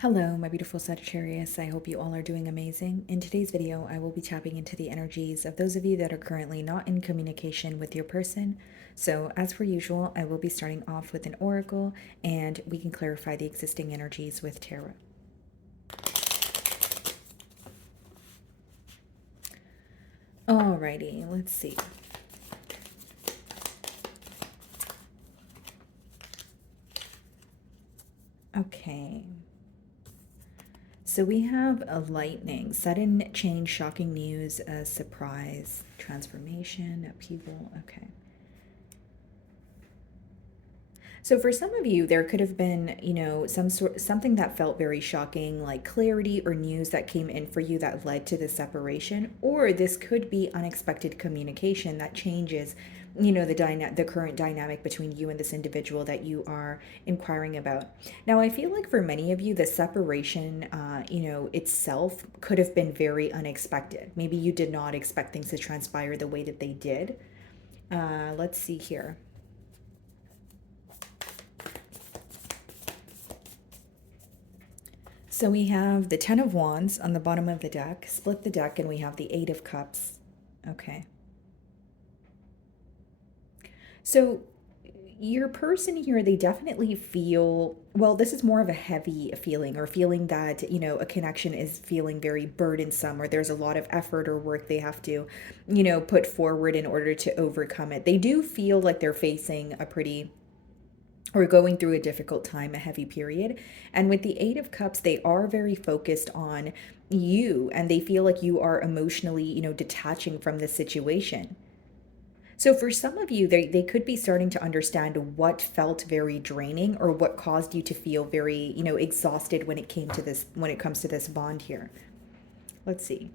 Hello, my beautiful Sagittarius. I hope you all are doing amazing. In today's video, I will be tapping into the energies of those of you that are currently not in communication with your person. So, as per usual, I will be starting off with an oracle and we can clarify the existing energies with tarot. Alrighty, let's see. Okay. So we have a lightning, sudden change, shocking news, a surprise, transformation, upheaval. Okay. So for some of you, there could have been, something that felt very shocking, like clarity or news that came in for you that led to the separation, or this could be unexpected communication that changes, the current dynamic between you and this individual that you are inquiring about. Now, I feel like for many of you, the separation, itself could have been very unexpected. Maybe you did not expect things to transpire the way that they did. Let's see here. So we have the Ten of Wands on the bottom of the deck, split the deck, and we have the Eight of Cups. Okay. So your person here, they definitely feel, well, this is more of a heavy feeling or feeling that, a connection is feeling very burdensome or there's a lot of effort or work they have to, put forward in order to overcome it. They do feel like they're facing a pretty or going through a difficult time, a heavy period. And with the Eight of Cups, they are very focused on you and they feel like you are emotionally, detaching from the situation. So for some of you, they could be starting to understand what felt very draining or what caused you to feel very, exhausted when it comes to this bond here. Let's see.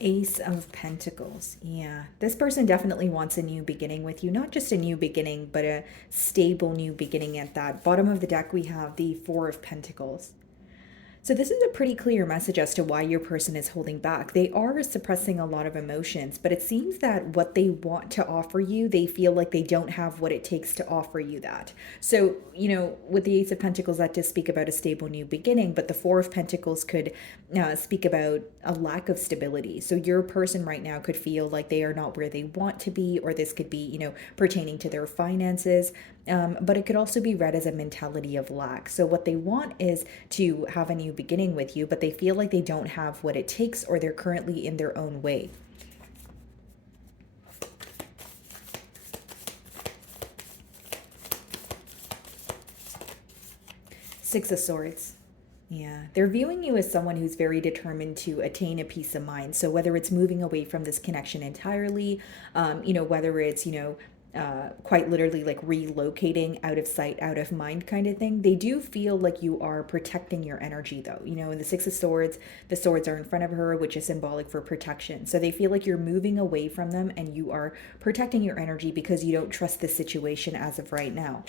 Ace of Pentacles. Yeah. This person definitely wants a new beginning with you. Not just a new beginning, but a stable new beginning at that. Bottom of the deck, we have the Four of Pentacles. So this is a pretty clear message as to why your person is holding back. They are suppressing a lot of emotions, but it seems that what they want to offer you, they feel like they don't have what it takes to offer you that. So, with the Ace of Pentacles, that does speak about a stable new beginning, but the Four of Pentacles could speak about a lack of stability. So your person right now could feel like they are not where they want to be, or this could be, pertaining to their finances. But it could also be read as a mentality of lack. So what they want is to have a new beginning with you, but they feel like they don't have what it takes or they're currently in their own way. Six of Swords. Yeah, they're viewing you as someone who's very determined to attain a peace of mind. So whether it's moving away from this connection entirely, whether it's, quite literally like relocating out of sight, out of mind kind of thing, they do feel like you are protecting your energy though. In the Six of Swords, the swords are in front of her, which is symbolic for protection. So they feel like you're moving away from them and you are protecting your energy because you don't trust the situation as of right now.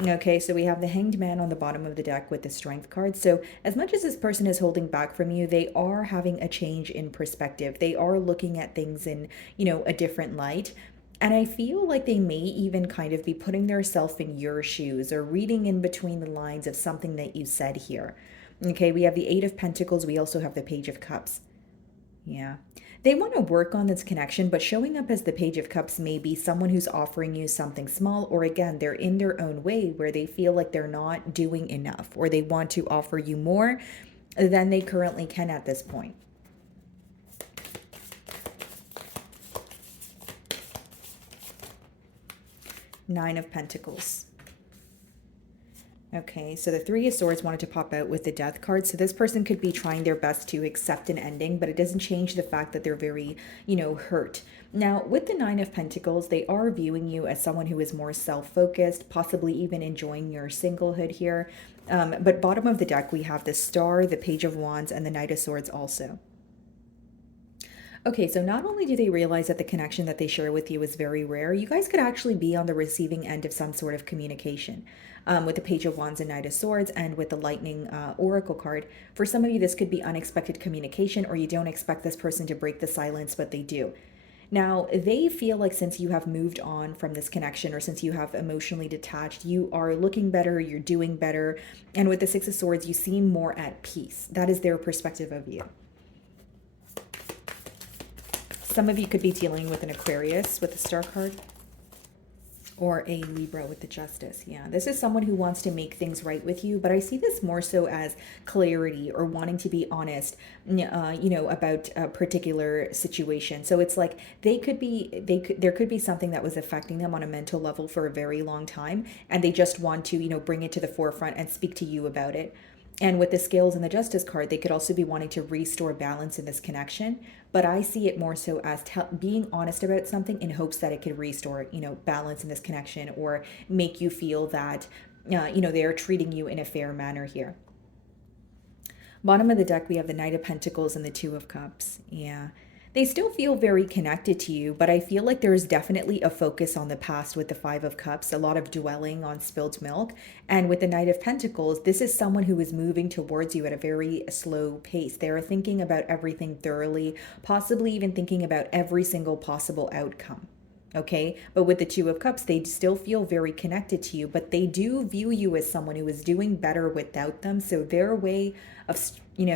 Okay, so we have the Hanged Man on the bottom of the deck with the Strength card. So as much as this person is holding back from you, they are having a change in perspective. They are looking at things in, a different light. And I feel like they may even kind of be putting themselves in your shoes or reading in between the lines of something that you said here. Okay, we have the Eight of Pentacles. We also have the Page of Cups. Yeah. They want to work on this connection, but showing up as the Page of Cups may be someone who's offering you something small, or again, they're in their own way where they feel like they're not doing enough, or they want to offer you more than they currently can at this point. Nine of Pentacles. Okay, so the Three of Swords wanted to pop out with the Death card. So this person could be trying their best to accept an ending, but it doesn't change the fact that they're very, hurt. Now, with the Nine of Pentacles, they are viewing you as someone who is more self-focused, possibly even enjoying your singlehood here. But bottom of the deck, we have the Star, the Page of Wands, and the Knight of Swords also. Okay, so not only do they realize that the connection that they share with you is very rare, you guys could actually be on the receiving end of some sort of communication. With the Page of Wands and Knight of Swords, and with the Lightning Oracle card. For some of you, this could be unexpected communication, or you don't expect this person to break the silence, but they do. Now, they feel like since you have moved on from this connection, or since you have emotionally detached, you are looking better, you're doing better. And with the Six of Swords, you seem more at peace. That is their perspective of you. Some of you could be dealing with an Aquarius with the Star card, or a Libra with the Justice. Yeah, this is someone who wants to make things right with you, but I see this more so as clarity, or wanting to be honest, about a particular situation. So it's like there could be something that was affecting them on a mental level for a very long time, and they just want to, bring it to the forefront and speak to you about it. And with the Scales and the Justice card, they could also be wanting to restore balance in this connection. But I see it more so as being honest about something in hopes that it could restore, balance in this connection, or make you feel that, they are treating you in a fair manner here. Bottom of the deck, we have the Knight of Pentacles and the Two of Cups. Yeah. They still feel very connected to you, but I feel like there is definitely a focus on the past with the Five of Cups, a lot of dwelling on spilled milk. And with the Knight of Pentacles, this is someone who is moving towards you at a very slow pace. They're thinking about everything thoroughly, possibly even thinking about every single possible outcome. Okay, but with the Two of Cups, they still feel very connected to you, but they do view you as someone who is doing better without them. So their way of,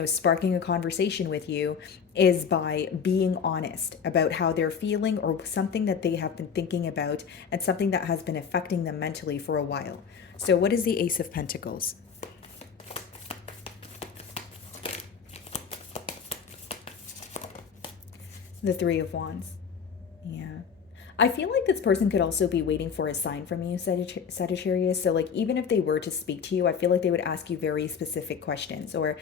sparking a conversation with you is by being honest about how they're feeling, or something that they have been thinking about, and something that has been affecting them mentally for a while. So what is the Ace of Pentacles? The Three of Wands. Yeah. I feel like this person could also be waiting for a sign from you, Sagittarius. So, like, even if they were to speak to you, I feel like they would ask you very specific questions. Or,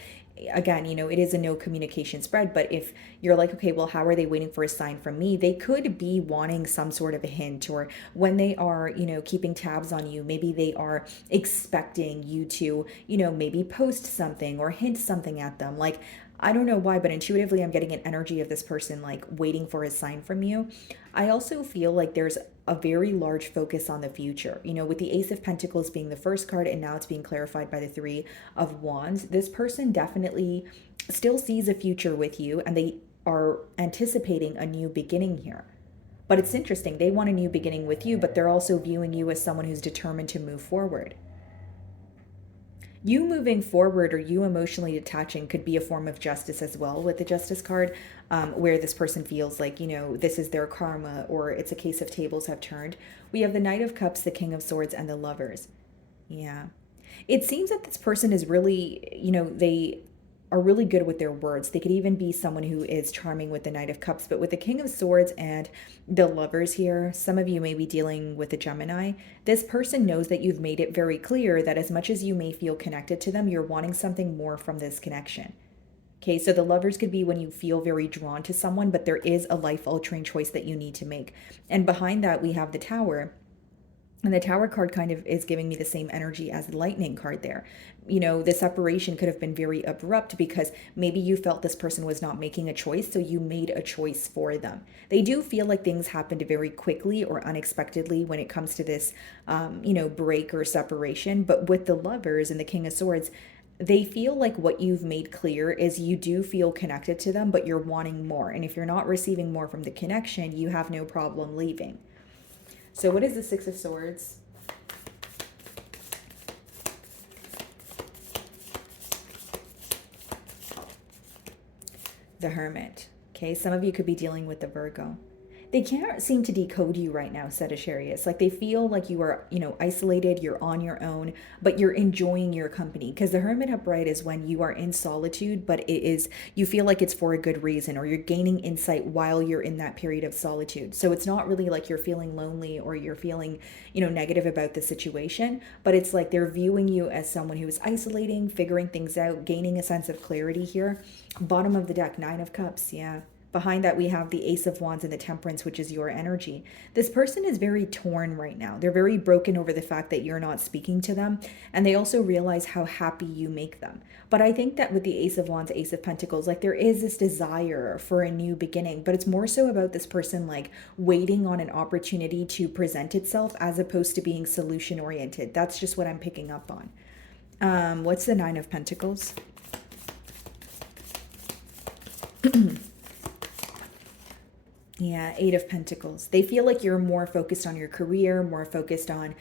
again, it is a no communication spread. But if you're like, okay, well, how are they waiting for a sign from me? They could be wanting some sort of a hint, or when they are, keeping tabs on you, maybe they are expecting you to, maybe post something or hint something at them. Like, I don't know why, but intuitively I'm getting an energy of this person like waiting for a sign from you. I also feel like there's a very large focus on the future. With the Ace of Pentacles being the first card, and now it's being clarified by the Three of Wands, this person definitely still sees a future with you, and they are anticipating a new beginning here. But it's interesting, they want a new beginning with you, but they're also viewing you as someone who's determined to move forward. You moving forward, or you emotionally detaching, could be a form of justice as well with the Justice card, where this person feels like, this is their karma, or it's a case of tables have turned. We have the Knight of Cups, the King of Swords, and the Lovers. Yeah. It seems that this person is really, they are really good with their words. They could even be someone who is charming with the Knight of Cups, but with the King of Swords and the Lovers here, some of you may be dealing with a Gemini. This person knows that you've made it very clear that as much as you may feel connected to them, you're wanting something more from this connection. Okay, so the Lovers could be when you feel very drawn to someone, but there is a life-altering choice that you need to make. And behind that, we have the Tower. And the Tower card kind of is giving me the same energy as the Lightning card there. The separation could have been very abrupt, because maybe you felt this person was not making a choice, so you made a choice for them. They do feel like things happened very quickly or unexpectedly when it comes to this, break or separation. But with the Lovers and the King of Swords, they feel like what you've made clear is you do feel connected to them, but you're wanting more. And if you're not receiving more from the connection, you have no problem leaving. So what is the Six of Swords? The Hermit. Okay, some of you could be dealing with the Virgo. They can't seem to decode you right now, Sagittarius. Like, they feel like you are, isolated, you're on your own, but you're enjoying your company. Because the Hermit upright is when you are in solitude, but you feel like it's for a good reason, or you're gaining insight while you're in that period of solitude. So it's not really like you're feeling lonely, or you're feeling, negative about the situation, but it's like they're viewing you as someone who is isolating, figuring things out, gaining a sense of clarity here. Bottom of the deck, Nine of Cups, yeah. Behind that, we have the Ace of Wands and the Temperance, which is your energy. This person is very torn right now. They're very broken over the fact that you're not speaking to them, and they also realize how happy you make them. But I think that with the Ace of Wands, Ace of Pentacles, like there is this desire for a new beginning, but it's more so about this person like waiting on an opportunity to present itself as opposed to being solution oriented. That's just what I'm picking up on. What's the Nine of Pentacles? Yeah, Eight of Pentacles. They feel like you're more focused on your career, more focused on,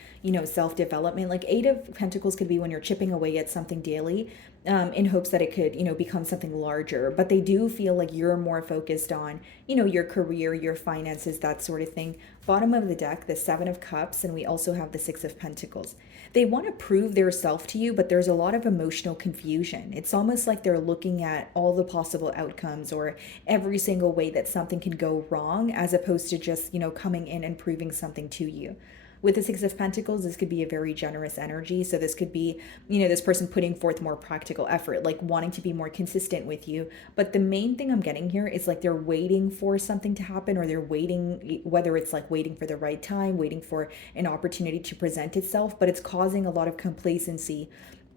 self-development. Like Eight of Pentacles could be when you're chipping away at something daily, in hopes that it could, become something larger. But they do feel like you're more focused on, your career, your finances, that sort of thing. Bottom of the deck, the Seven of Cups, and we also have the Six of Pentacles. They want to prove their self to you, but there's a lot of emotional confusion. It's almost like they're looking at all the possible outcomes or every single way that something can go wrong, as opposed to just, coming in and proving something to you. With the Six of Pentacles, this could be a very generous energy. So this could be, this person putting forth more practical effort, like wanting to be more consistent with you. But the main thing I'm getting here is like they're waiting for something to happen, or they're waiting, whether it's like waiting for the right time, waiting for an opportunity to present itself, but it's causing a lot of complacency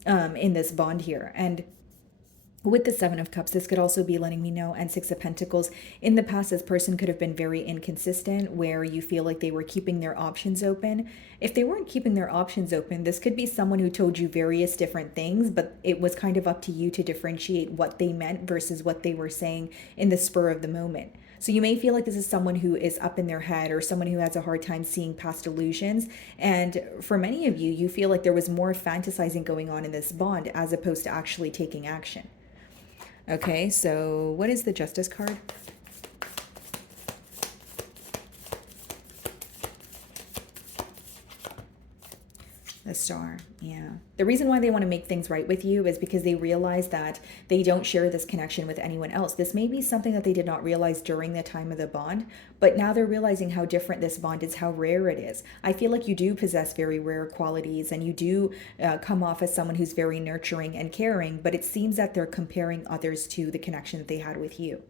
in this bond here. And with the Seven of Cups, this could also be letting me know, and Six of Pentacles, in the past, this person could have been very inconsistent, where you feel like they were keeping their options open. If they weren't keeping their options open, this could be someone who told you various different things, but it was kind of up to you to differentiate what they meant versus what they were saying in the spur of the moment. So you may feel like this is someone who is up in their head, or someone who has a hard time seeing past illusions. And for many of you, you feel like there was more fantasizing going on in this bond as opposed to actually taking action. Okay, so what is the Justice card? The Star, yeah. The reason why they want to make things right with you is because they realize that they don't share this connection with anyone else. This may be something that they did not realize during the time of the bond, but now they're realizing how different this bond is, how rare it is. I feel like you do possess very rare qualities, and you do come off as someone who's very nurturing and caring, but it seems that they're comparing others to the connection that they had with you.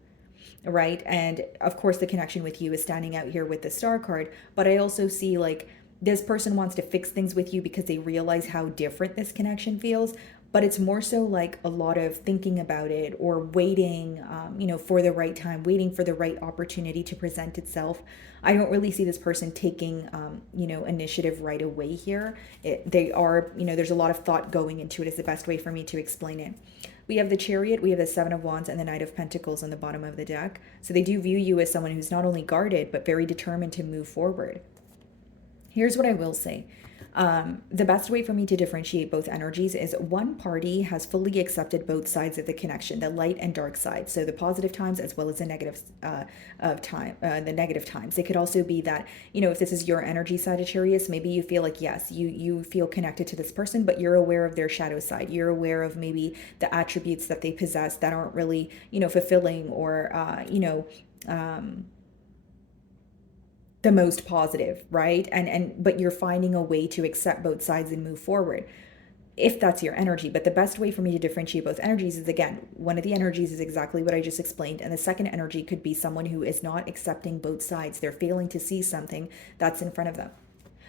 Right? And of course, the connection with you is standing out here with the Star card, but I also see like this person wants to fix things with you because they realize how different this connection feels. But it's more so like a lot of thinking about it, or waiting, for the right time, waiting for the right opportunity to present itself. I don't really see this person taking, initiative right away here. They are, there's a lot of thought going into it, is the best way for me to explain it. We have the Chariot, we have the Seven of Wands, and the Knight of Pentacles on the bottom of the deck. So they do view you as someone who's not only guarded, but very determined to move forward. Here's what I will say. The best way for me to differentiate both energies is one party has fully accepted both sides of the connection, the light and dark side. So the positive times as well as the negative the negative times. It could also be that, if this is your energy, Sagittarius, maybe you feel like, yes, you feel connected to this person, but you're aware of their shadow side. You're aware of maybe the attributes that they possess that aren't really, fulfilling, or, the most positive, right? But you're finding a way to accept both sides and move forward, if that's your energy. But the best way for me to differentiate both energies is, again, one of the energies is exactly what I just explained, and the second energy could be someone who is not accepting both sides. They're failing to see something that's in front of them.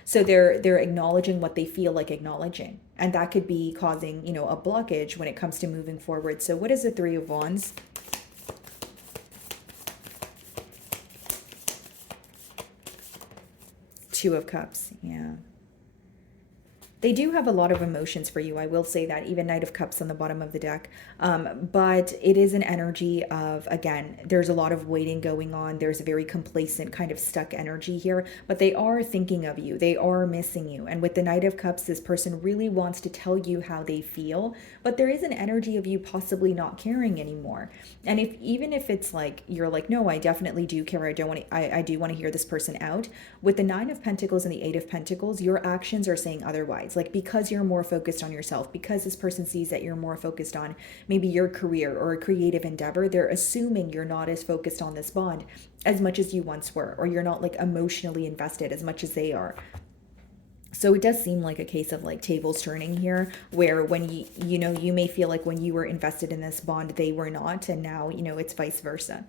So they're acknowledging what they feel like acknowledging, and that could be causing, a blockage when it comes to moving forward. So what is the Three of Wands? Two of Cups, yeah. They do have a lot of emotions for you, I will say that, even Knight of Cups on the bottom of the deck. But it is an energy of, again, there's a lot of waiting going on. There's a very complacent kind of stuck energy here, but they are thinking of you. They are missing you. And with the Knight of Cups, this person really wants to tell you how they feel, but there is an energy of you possibly not caring anymore. And even if it's like, you're like, no, I definitely do care. I do want to hear this person out. With the Nine of Pentacles and the Eight of Pentacles, your actions are saying otherwise. Like, because you're more focused on yourself, because this person sees that you're more focused on maybe your career or a creative endeavor, they're assuming you're not as focused on this bond as much as you once were, or you're not like emotionally invested as much as they are. So it does seem like a case of like tables turning here, where when you may feel like when you were invested in this bond, they were not, and now, it's vice versa.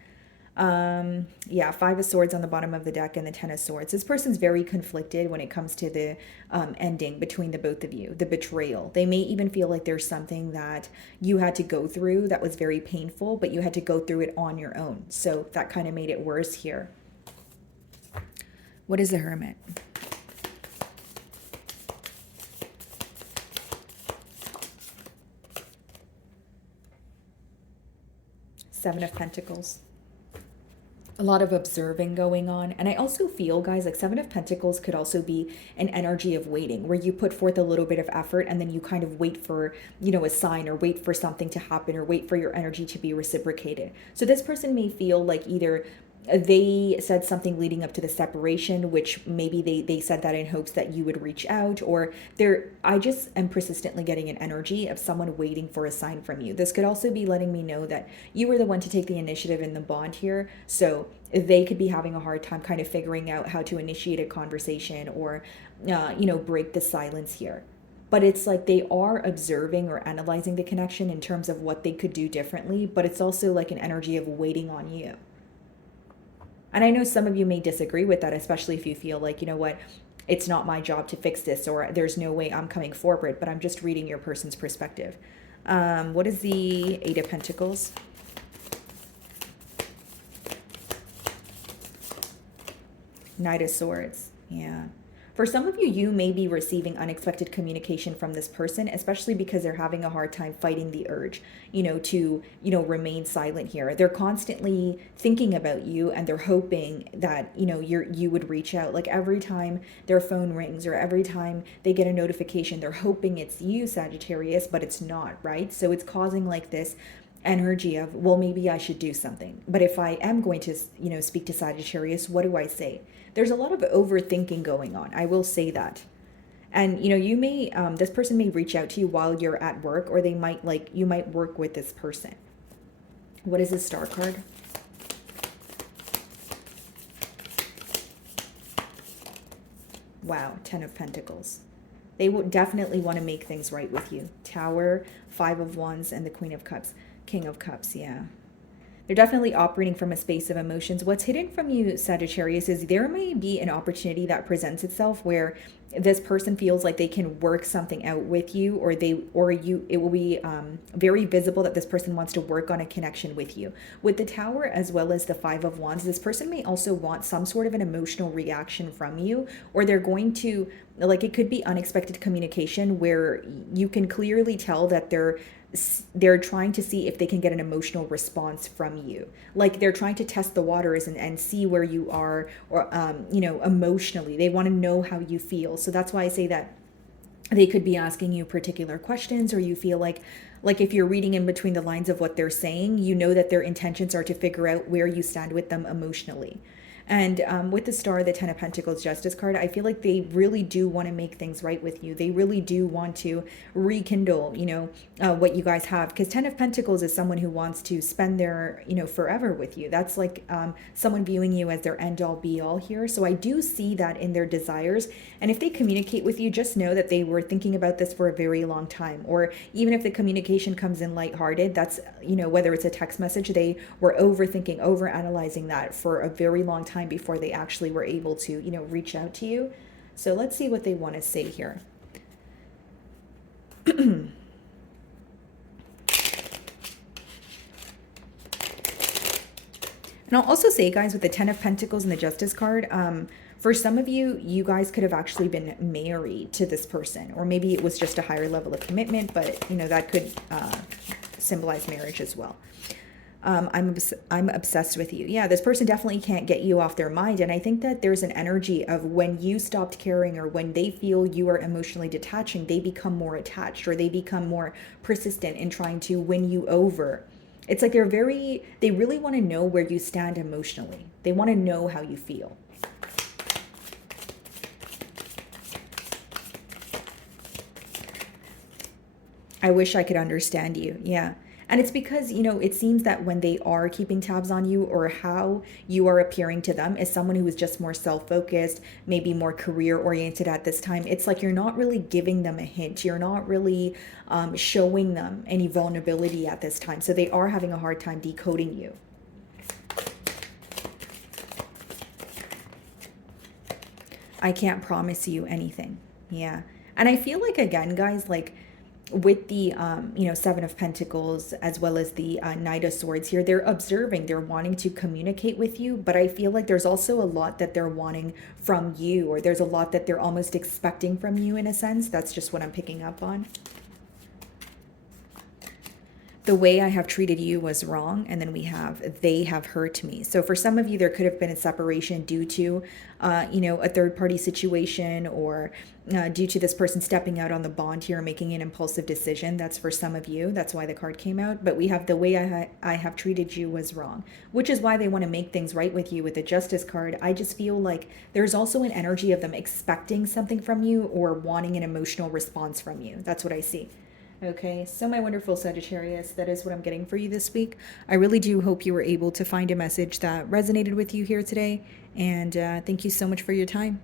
Yeah, Five of Swords on the bottom of the deck and the Ten of Swords. This person's very conflicted when it comes to the ending between the both of you, the betrayal. They may even feel like there's something that you had to go through that was very painful, but you had to go through it on your own. So that kind of made it worse here. What is the Hermit? Seven of Pentacles. A lot of observing going on. And I also feel, guys, like Seven of Pentacles could also be an energy of waiting, where you put forth a little bit of effort and then you kind of wait for, you know, a sign, or wait for something to happen, or wait for your energy to be reciprocated. So this person may feel like either they said something leading up to the separation, which maybe they said that in hopes that you would reach out, or I just am persistently getting an energy of someone waiting for a sign from you. This could also be letting me know that you were the one to take the initiative in the bond here. So they could be having a hard time kind of figuring out how to initiate a conversation, or you know, break the silence here. But it's like they are observing or analyzing the connection in terms of what they could do differently, but it's also like an energy of waiting on you. And I know some of you may disagree with that, especially if you feel like, you know what, it's not my job to fix this, or there's no way I'm coming forward, but I'm just reading your person's perspective. What is the Eight of Pentacles? Knight of Swords. Yeah. For some of you, you may be receiving unexpected communication from this person, especially because they're having a hard time fighting the urge, you know, to, you know, remain silent here. They're constantly thinking about you, and they're hoping that, you know, you would reach out. Like every time their phone rings, or every time they get a notification, they're hoping it's you, Sagittarius, but it's not, right? So it's causing like this energy of, well, maybe I should do something. But if I am going to, you know, speak to Sagittarius, what do I say? There's a lot of overthinking going on. I will say that. And, you know, you may, this person may reach out to you while you're at work, or they might you might work with this person. What is this Star card? Wow, Ten of Pentacles. They would definitely want to make things right with you. Tower, Five of Wands, and the Queen of Cups. King of Cups, yeah. They're definitely operating from a space of emotions. What's hidden from you, Sagittarius, is there may be an opportunity that presents itself where this person feels like they can work something out with you, or it will be very visible that this person wants to work on a connection with you. With the Tower as well as the Five of Wands, this person may also want some sort of an emotional reaction from you, or they're going to, like, it could be unexpected communication where you can clearly tell that they're trying to see if they can get an emotional response from you. Like they're trying to test the waters and see where you are, or, you know, emotionally. They want to know how you feel. So that's why I say that they could be asking you particular questions, or you feel like if you're reading in between the lines of what they're saying, you know that their intentions are to figure out where you stand with them emotionally. And with the Star, the Ten of Pentacles Justice card, I feel like they really do want to make things right with you. They really do want to rekindle, you know, what you guys have. Because Ten of Pentacles is someone who wants to spend their, you know, forever with you. That's like someone viewing you as their end all be all here. So I do see that in their desires. And if they communicate with you, just know that they were thinking about this for a very long time. Or even if the communication comes in lighthearted, that's, you know, whether it's a text message, they were overthinking, overanalyzing that for a very long time before they actually were able to, you know, reach out to you. So let's see what they want to say here. And I'll also say, guys, with the Ten of Pentacles and the Justice card, for some of you, you guys could have actually been married to this person, or maybe it was just a higher level of commitment, but, you know, that could symbolize marriage as well. I'm obsessed with you. Yeah, this person definitely can't get you off their mind. And I think that there's an energy of when you stopped caring, or when they feel you are emotionally detaching, they become more attached, or they become more persistent in trying to win you over. It's like they really want to know where you stand emotionally. They want to know how you feel. I wish I could understand you. Yeah. And it's because, you know, it seems that when they are keeping tabs on you, or how you are appearing to them as someone who is just more self-focused, maybe more career-oriented at this time, it's like you're not really giving them a hint. You're not really showing them any vulnerability at this time. So they are having a hard time decoding you. I can't promise you anything. Yeah. And I feel like, again, guys, like with the Seven of Pentacles as well as the Knight of Swords here, they're observing, they're wanting to communicate with you, but I feel like there's also a lot that they're wanting from you, or there's a lot that they're almost expecting from you in a sense. That's just what I'm picking up on. The way I have treated you was wrong, and then we have they have hurt me. So for some of you, there could have been a separation due to a third party situation, or due to this person stepping out on the bond here, making an impulsive decision. That's for some of you. That's why the card came out. But we have the way I have treated you was wrong, which is why they want to make things right with you with the Justice card. I just feel like there's also an energy of them expecting something from you or wanting an emotional response from you. That's what I see. Okay, so my wonderful Sagittarius, that is what I'm getting for you this week. I really do hope you were able to find a message that resonated with you here today. And thank you so much for your time.